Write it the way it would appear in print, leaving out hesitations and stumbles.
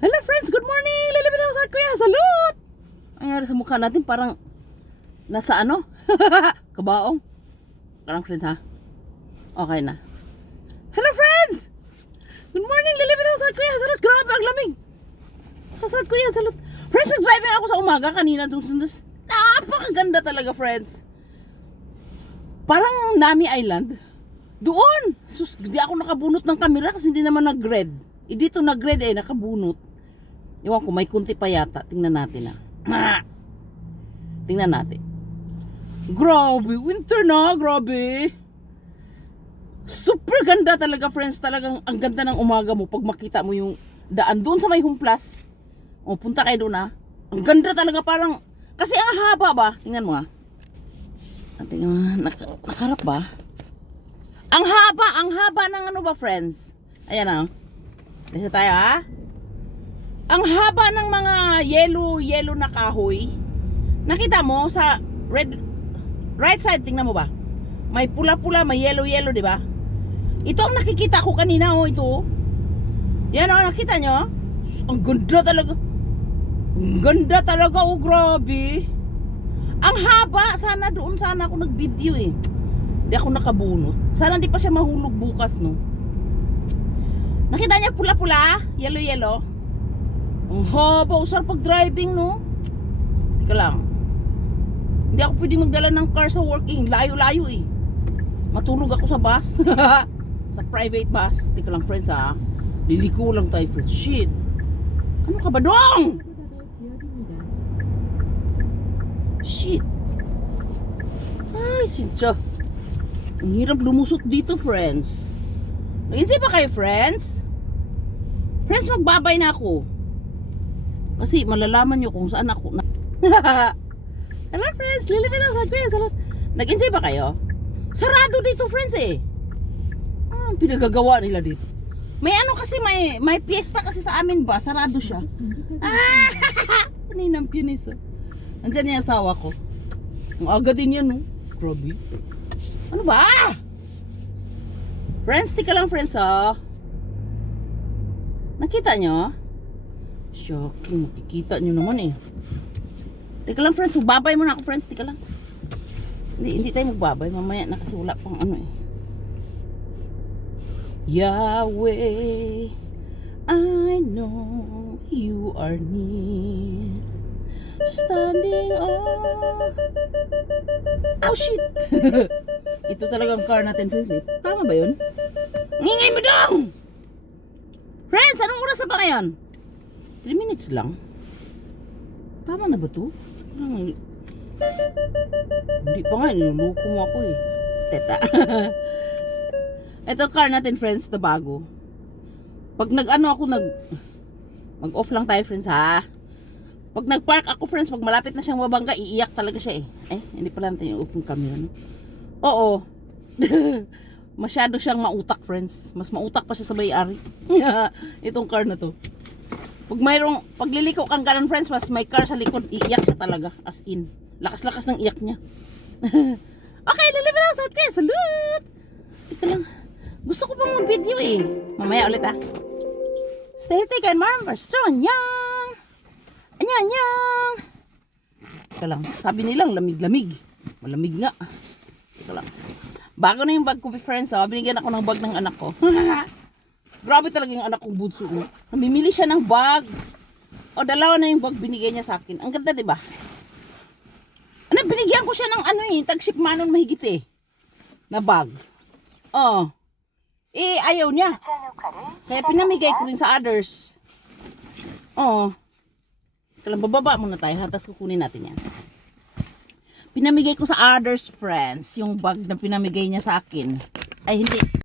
Hello friends, good morning! Lilipit ako sa kuya, salute! Ang nangyari sa mukha natin parang nasa ano? Kabaong. Parang friends ha? Okay na. Hello friends! Good morning! Lilipit ako sa kuya, salute! Grabe, ang lamig! Sa kuya, salute! Friends, nag-driving ako sa umaga kanina doon. Napakaganda talaga friends. Parang Nami Island. Doon! Sus, di ako nakabunot ng camera kasi hindi naman nag-red. Dito nag-red nakabunot. Iwan ko, may kunti pa yata. Tingnan natin Tingnan natin. Grabe, winter na, grabe. Super ganda talaga, friends. Talagang ang ganda ng umaga mo pag makita mo yung daan doon sa may Humplas. O, punta kayo doon Ang ganda talaga, parang, kasi ang haba ba? Tingnan mo Tingnan mo, nakarap ba? Ang haba ng ano ba, friends? Ayan Lisa tayo Ang haba ng mga yellow na kahoy. Nakita mo sa right side, tingnan mo ba? May pula-pula, may yellow, di ba? Ito ang nakikita ko kanina ito. Yan nakita nyo? Ang ganda talaga. Ang ganda talaga, grabe. Ang haba, sana doon ako nag-video Hindi ako nakabunot. Sana di pa siya mahulog bukas, no? Nakita niya pula-pula, yellow. Ang haba, usar pag driving, no? Tika lang. Hindi ako pwedeng magdala ng car sa working. Layo-layo Matulog ako sa bus. Sa private bus. Tika lang, friends Liliko lang tayo, friends. Shit. Ano ka ba dong? Shit. Ay, sincha. Ang hirap lumusot dito, friends. Nag-enjoy ba kayo, friends? Friends, magbabay na ako. Kasi malalaman nyo kung saan ako Hello friends, lilipit ako sa kuya. Nag-enjoy ba kayo? Sarado dito, friends ang pinagagawa nila dito. May kasi, may piyesta kasi sa amin ba? Sarado siya. Kaninang pinis Nandyan yung asawa ko. Ang aga din yan, no? Grabe. Ano ba? Friends, tika lang, friends, Nakita nyo? Shocking, makikita nyo naman Teka lang, friends, magbabay muna ako, friends. Tika lang. Hindi tayo magbabay. Mamaya na kasi wala pang Yahweh, I know you are near. Standing on. Oh shit. Ito talagang car natin, friends Tama ba yun? Ngingay mo dong! Friends, anong oras na ba ngayon? 3 minutes lang. Tama na ba to? Hindi pa nga, niluluko mo ako Teta. Ito car natin, friends, na bago. Pag mag-off lang tayo, friends Pag nag-park ako, friends, pag malapit na siyang mabangga, iiyak talaga siya hindi pala natin yung off yung camera, no? Oo. Masyado siyang mautak, friends. Mas mautak pa siya sa may-ari. Itong car na to. Pag liliko kang kanan, friends, mas may car sa likod, iiyak siya talaga. As in. Lakas-lakas ng iyak niya. Okay, lilipit ako sa kuya. Salute! Ito lang. Gusto ko pang mag-video Mamaya ulit Stay taken, remember, strong, young. Anyang. Ito lang. Sabi nilang lamig-lamig. Malamig nga. Ito lang. Bago na yung bag ko, friends. Binigyan ako ng bag ng anak ko. Grabe talaga yung anak kong bunso. Namimili siya ng bag. Dalawa na yung bag binigay niya sa akin. Ang ganda, diba? Binigyan ko siya ng tag-ship manon mahigit na bag. Ayaw niya. Kaya pinamigay ko rin sa others. Kalang bababa muna tayo. Tapos kukunin natin yan. Pinamigay ko sa others, friends. Yung bag na pinamigay niya sa akin. Ay, hindi.